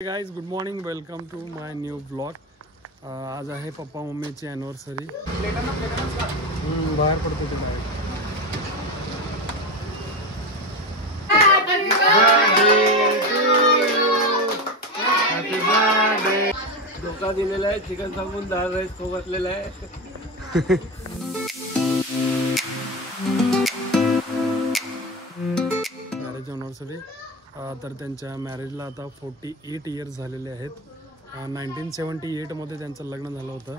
Guys good morning, welcome to my new blog. आज आहे पप्पा मम्मीची ॲनिव्हर्सरी. बाहेर पडतो ते बाहेर. Happy birthday. धोका दिलेला आहे, चिकन सांगून डाळ राईस तो घातलेला आहे. Marriage anniversary. तर त्यांच्या मॅरेजला आता 48 इयर्स झालेले आहेत. 1978मध्ये त्यांचं लग्न झालं होतं.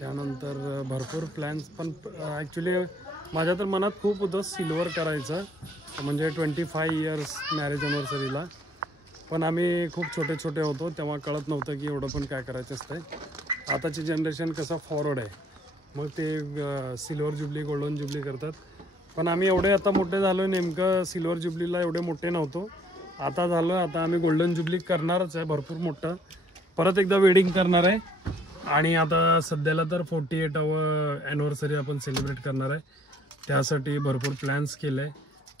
त्यानंतर भरपूर प्लॅन्स, पण ॲक्च्युली माझ्या तर मनात खूप होतं सिल्वर करायचं, म्हणजे 25 इयर्स मॅरेज ॲनिव्हर्सरीला. पण आम्ही खूप छोटे छोटे होतो तेव्हा कळत नव्हतं की एवढं पण काय करायचं असतं. आताची जनरेशन कसं फॉरवर्ड आहे, मग ते सिल्वर जुबली गोल्डन जुबली करतात. पण आम्ही एवढे आता मोठे झालो, नेमकं सिल्वर जुबलीला एवढे मोठे नव्हतो. आता झालं, आता आम्ही गोल्डन जुबली करणारच आहे भरपूर मोठं. परत एकदा वेडिंग करणार आहे. आणि आता सध्याला तर 48व ॲनिव्हर्सरी आपण सेलिब्रेट करणार आहे. त्यासाठी भरपूर प्लॅन्स केले आहे.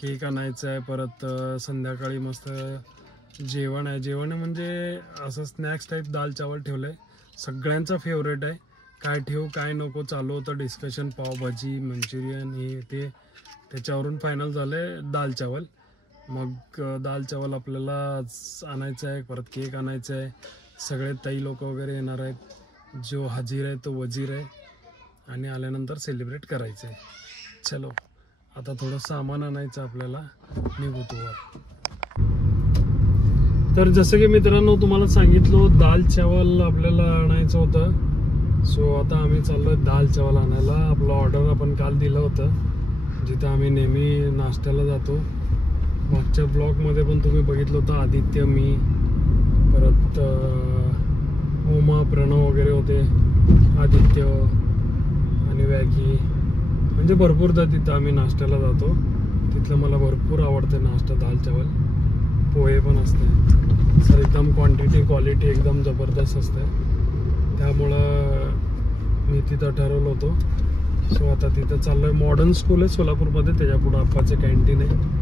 केक आणायचं आहे, परत संध्याकाळी मस्त जेवण आहे. जेवण म्हणजे असं स्नॅक्स टाईप दाल चावल ठेवलं आहे. सगळ्यांचा फेवरेट आहे. काय ठेवू काय नको चालू होतं डिस्कशन. पावभाजी, मंचुरियन, हे ते. त्याच्यावरून फायनल झालं आहे दाल चावल. मग दाल चावल आपल्याला आणायचं आहे, परत केक आणायचं आहे. सगळे ताई लोक वगैरे येणार आहेत. जो हजीर आहे तो वजीर आहे. आणि आल्यानंतर सेलिब्रेट करायचं आहे. चलो आता थोडं सामान आणायचं आपल्याला, निघू वर. तर जसं की मित्रांनो तुम्हाला सांगितलं, दाल चावल आपल्याला आणायचं होतं. सो आता आम्ही चाललो दाल चावल आणायला. आपलं ऑर्डर आपण काल दिलं होतं, जिथं आम्ही नेहमी नाश्त्याला जातो. मागच्या ब्लॉगमध्ये पण तुम्ही बघितलं होतं. आदित्य, मी, परत ओमा, प्रणव वगैरे होते. आदित्य आणि वॅगी, म्हणजे भरपूरदा तिथं आम्ही नाश्त्याला जातो. तिथलं मला भरपूर आवडतं नाश्ता, दाल चावल. पोहे पण असते सर, एकदम क्वांटिटी क्वालिटी एकदम जबरदस्त असते. त्यामुळं मी तिथं ठरवलं होतं. सो आता तिथं चाललो आहे. मॉडर्न स्कूल आहे सोलापूरमध्ये, त्याच्यापुढं आप्पाचं कॅन्टीन आहे.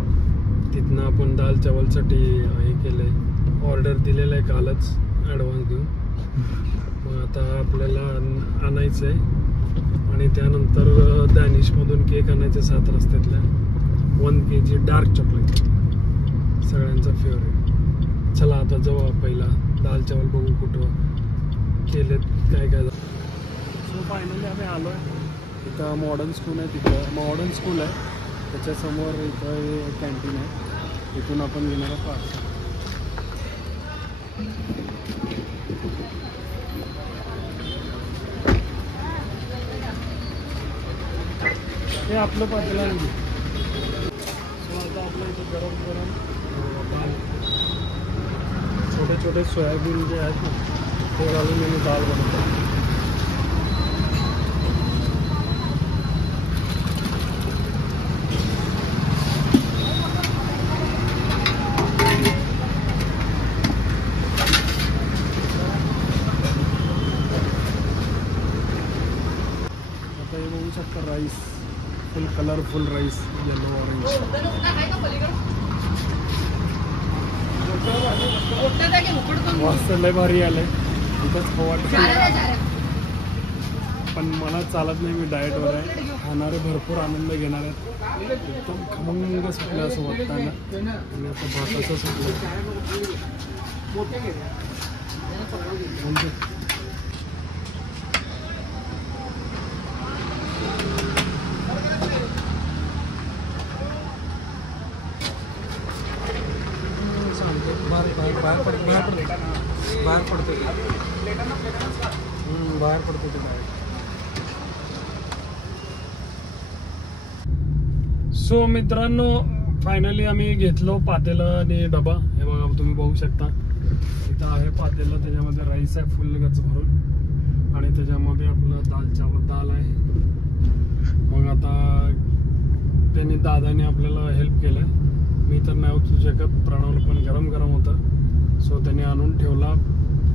तिथनं आपण दाल चावलसाठी हे केलं आहे, ऑर्डर दिलेलं आहे कालच ॲडव्हान्स देऊन. मग आता आपल्याला आणायचं आहे. आणि त्यानंतर डॅनिशमधून केक आणायचे 7 रस्त्यातल्या. 1 kg डार्क चॉकलेट, सगळ्यांचा फेवरेट. चला आता जाऊ पहिला दाल चावल बघू कुठं केलेत, काय काय. सो फायनली आम्ही आलो आहे. इथं मॉडर्न स्कूल आहे, तिथं मॉडर्न स्कूल आहे, त्याच्यासमोर इथं कॅन्टीन आहे. इथून आपण घेणार पार्सल. हे आपलं पातेलं आहे. सो आता आपलं इथं गरम गरम दाल, छोटे छोटे सोयाबीन जे आहेत ना, ते घालून मी दाल बनवतो. बघू शकता राईस, फुल कलरफुल राईस, येलो ऑरेंज. मस्त लय भारी आलंय. इथंच वाटतं, पण मला चालत नाही, मी डाएटवर आहे. खाणारे भरपूर आनंद घेणार आहेत. एकदम खमंग सुटलं असं वाटताना. आणि आता भाताचं सुटलं. बाहेर पडतो ते बाहेर. सो मित्रांनो, फायनली आम्ही घेतलो पातेलं आणि डबा. हे बघा तुम्ही बघू शकता, इथं आहे पातेलं, त्याच्यामध्ये राईस आहे फुल गच भरून. आणि त्याच्यामध्ये आपलं दाल चावल दाल आहे. मग आता त्यांनी दादाने आपल्याला हेल्प केलं. मी तर नाही उचलू शकत, प्रणवला पण गरम गरम होतं. सो त्याने आणून ठेवला,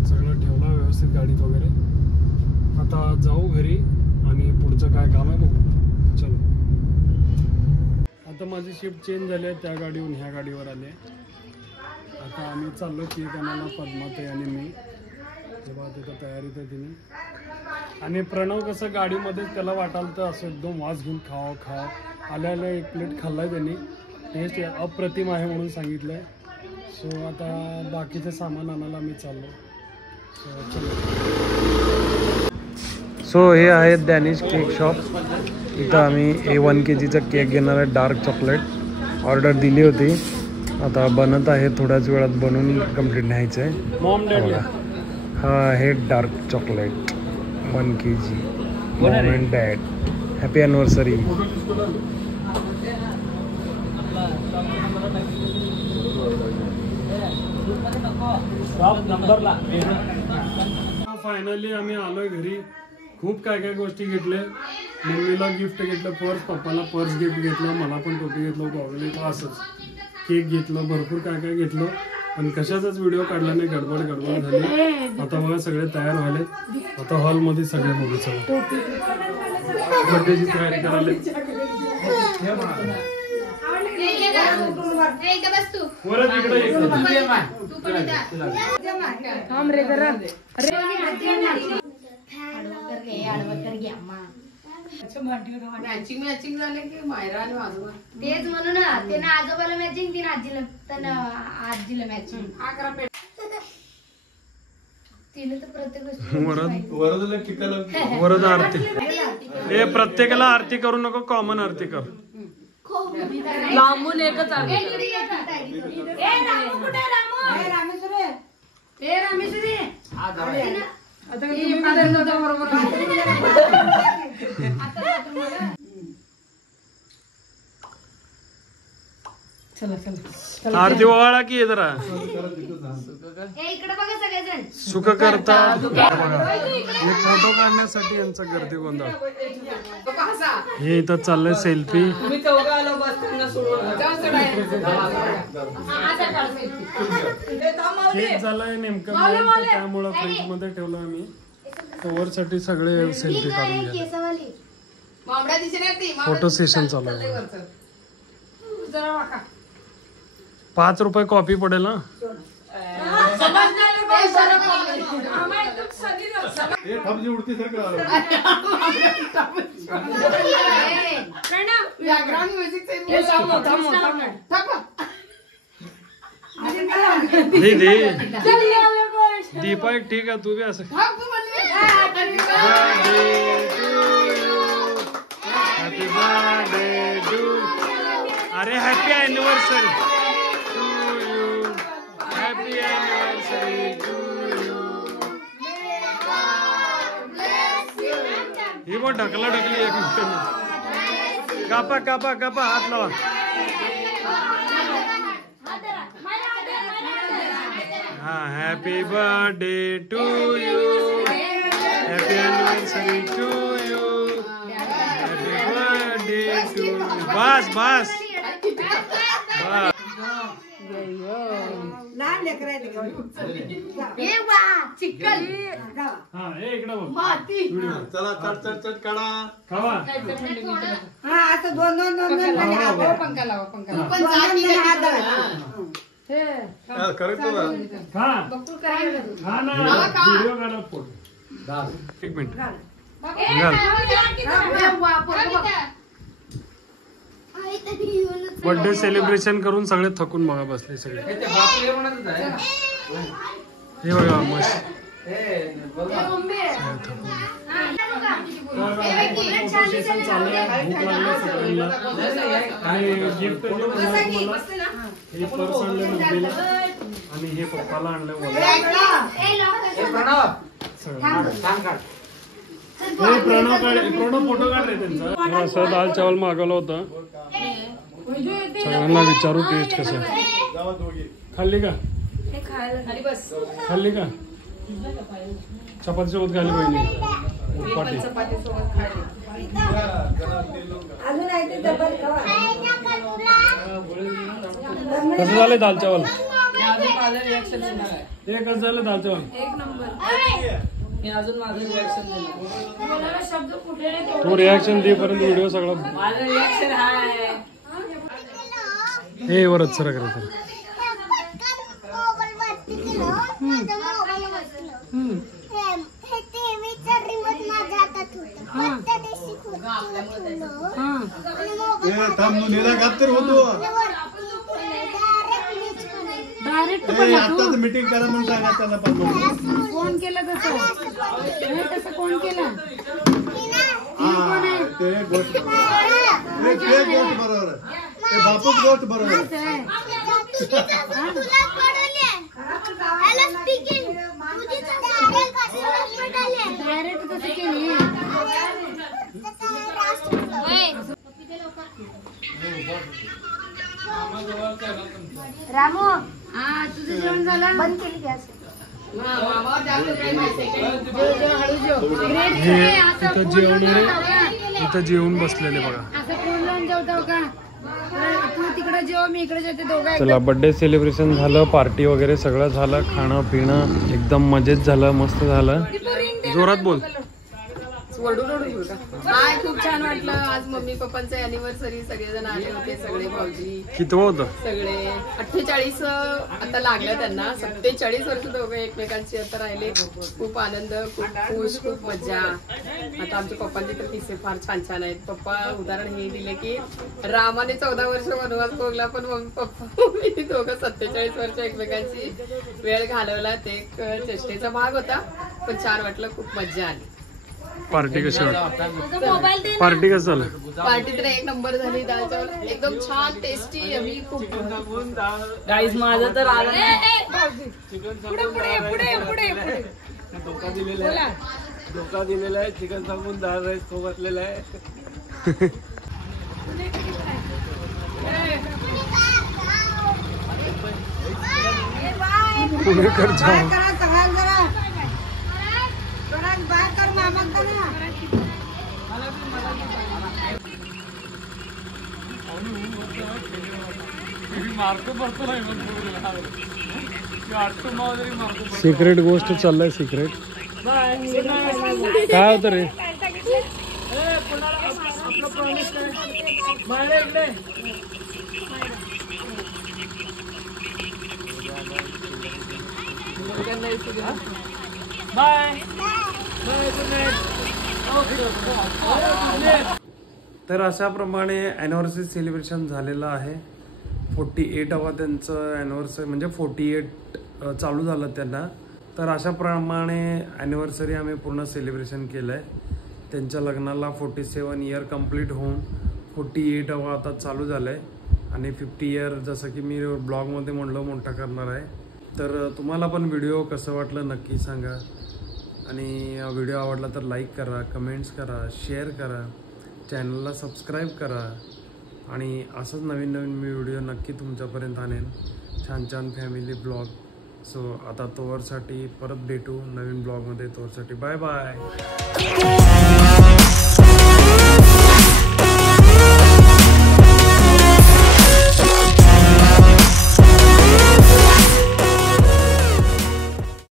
सगळं ठेवला व्यवस्थित गाडीत वगैरे. आता जाऊ घरी आणि पुढचं काय काम आहे बघू. चलो. आता माझी शिफ्ट चेंज झाली आहे, त्या गाडीवरून ह्या गाडीवर आले. आता आम्ही चाललो केक आणायला, पद्माताई आणि मी. तेव्हा तिथं तयारीत आहे तिने. आणि प्रणव कसं गाडीमध्ये त्याला वाटाल तर असं एकदम वास घेऊन खाव आल्याला एक प्लेट खाल्लाय त्यांनी. टेस्ट अप्रतिम आहे म्हणून सांगितलंय. सो आता बाकीचं सामान आणायला आम्ही चाललो. सो हे आहे डॅनिश केक शॉप. इथं आम्ही A1 kgचा केक घेणार आहे, डार्क चॉकलेट. ऑर्डर दिली होती, आता बनत आहे. थोड्याच वेळात बनवून कंप्लीट न्यायचं आहे. मॉम डॅडी हा आहे dark chocolate 1 kg. Maugham and dad happy anniversary. Finally आम्ही आलोय घरी. खूप काय काय गोष्टी घेतल्या. मम्मीला गिफ्ट घेतलं पर्स, पप्पाला पर्स गिफ्ट घेतलं, मला पण टोपी घेतलं, गॉगल असंच केक घेतलं, भरपूर काय काय घेतलं. पण कशाचाच व्हिडिओ काढला नाही, गडबड झाली. आता बघा सगळे तयार झाले. आता हॉलमध्ये सगळे बघू सगळं बर्थडेची तयारी करायला. परत इकडे मॅचिंग झाले की मायरा आणि आजोबा तेच म्हणून त्यानं आजोबाला मॅचिंग तिने आजीला मॅचिंग. तिने तर प्रत्येक वरद आरती. हे प्रत्येकाला आरती करू नको, कॉमन आरती कर. लांबून एकच आरती ओवाळा की जरा इकडे बघा सगळेजण सुख करतात. हे फोटो काढण्यासाठी यांचा गर्दी गोंधळ. हे इथं चाललंय सेल्फी. केक झालाय नेमकं त्यामुळं फ्रीज मध्ये ठेवलं आम्ही. कव्हर साठी सगळे सेल्फी काढून घ्या. फोटो सेशन चालू आहे. 5 रुपये कॉपी पडेल ना. दीपा एक ठीक आहे, तू बी असं. Happy birthday to. अरे happy anniversary to you. Happy anniversary to you. ही पण ढकला ढकली एक मिनिट. कापा कापा कापा, हात लावा. हा happy birthday to you. Happy anniversary to you. Happy birthday to you. बस बस बस. चला चट चट काढा. खावा. एक मिनिट. बर्थडे सेलिब्रेशन करून सगळे थकून बघा बसले सगळे. हे बघा मस्त गिफ्ट हे पर्स आणलं मम्मीला आणि हे पप्पाला आणलं. प्रणव फोटो काढ रे त्यांचा. असं दाल चावल मागवलं होतं. सगळ्यांना विचारू टेस्ट कसं. खाल्ली का? खाल्ली का? चपाती सोबत खाल्ली पाहिजे. कसं झालंय दाल चावल? हे कसं झालं दाल चावल? तू रिॲक्शन देपर्यंत व्हिडिओ सगळा हे वरच सर करायचं. माझ्या मोबाईलला बसलो. हे टीव्हीचा रिमोट माझ्या हातात होता. पण त्या दिवशी खुर्चीवर ठेवलं. आणि मोबाईल आता मीटिंग करा म्हणून सांगा त्याला. कोण केलं तसं? हे तसं कोण केलं? ते गोष्ट बरोबर आहे. ते बापूच गोष्ट बरोबर आहे. तुला पडले. Hello speaking. तुझी डायरेक्ट कसं केली? रामू हा तुझं जेवण झालं? बंद केली गॅस. इथं जेवणारे इथं जेवून बसलेले बघा. असं कोण लावून जेवतो का? तू तिकडे जेव, मी इकडे जेवते, दोघं चला बर्थडे सेलिब्रेशन झालं, पार्टी वगैरे सगळं झालं, खाणं पिणं एकदम मजेत झालं, मस्त झालं. जोरात बोल. हाय, खूप छान वाटलं. आज मम्मी पप्पांचं अॅनिव्हर्सरी, सगळेजण आले होते, सगळे भाऊजी किती होतं? सगळे 48 आता लागलं त्यांना. 47 वर्ष दोघं एकमेकांची आता राहिले. खूप आनंद, खूप खुश, खूप मजा. आता आमच्या पप्पांचे तर किस्से फार छान छान आहेत. पप्पा उदाहरण हे दिले की रामाने 14 वर्ष वनवास भोगला, पण मम्मी पप्पा मी दोघं 47 वर्ष एकमेकांची वेळ घालवला. ते एक चेष्टेचा भाग होता, पण छान वाटलं, खूप मजा आली. पार्टी कशी वाटली? पार्टी कसं झालं? पार्टी तर एक नंबर झाली. दाल चावल एकदम छान टेस्टी. आम्ही खूप गाईस माझं तर धोका दिलेला आहे. चिकन सांगून दाल राईस खाऊ घातलेला आहे. पुणेकर जाऊ. सिक्रेट गोष्ट चाललाय. सिक्रेट काय होतं रे? तर अशाप्रमाणे ॲनिव्हर्सरी सेलिब्रेशन झालेलं आहे. 48वा त्यांचं ॲनिव्हर्सरी म्हणजे 48 चालू झालं त्यांना. तर अशाप्रमाणे ॲनिव्हर्सरी आम्ही पूर्ण सेलिब्रेशन केलं आहे. त्यांच्या लग्नाला 47 इयर कंप्लीट होऊन 48वा आता चालू झालं आहे. आणि 50 इयर जसं की मी ब्लॉगमध्ये म्हणलं मोठा करणार आहे. तर तुम्हाला पण व्हिडिओ कसं वाटलं नक्की सांगा. आणि व्हिडिओ आवडला तर लाईक करा, कमेंट्स करा, शेअर करा, चॅनलला सबस्क्राईब करा. आणि असंच नवीन नवीन मी व्हिडिओ नक्की तुमच्यापर्यंत आणेन, छान छान फॅमिली ब्लॉग. सो आता तोवरसाठी परत भेटू नवीन ब्लॉगमध्ये. तोवरसाठी बाय बाय.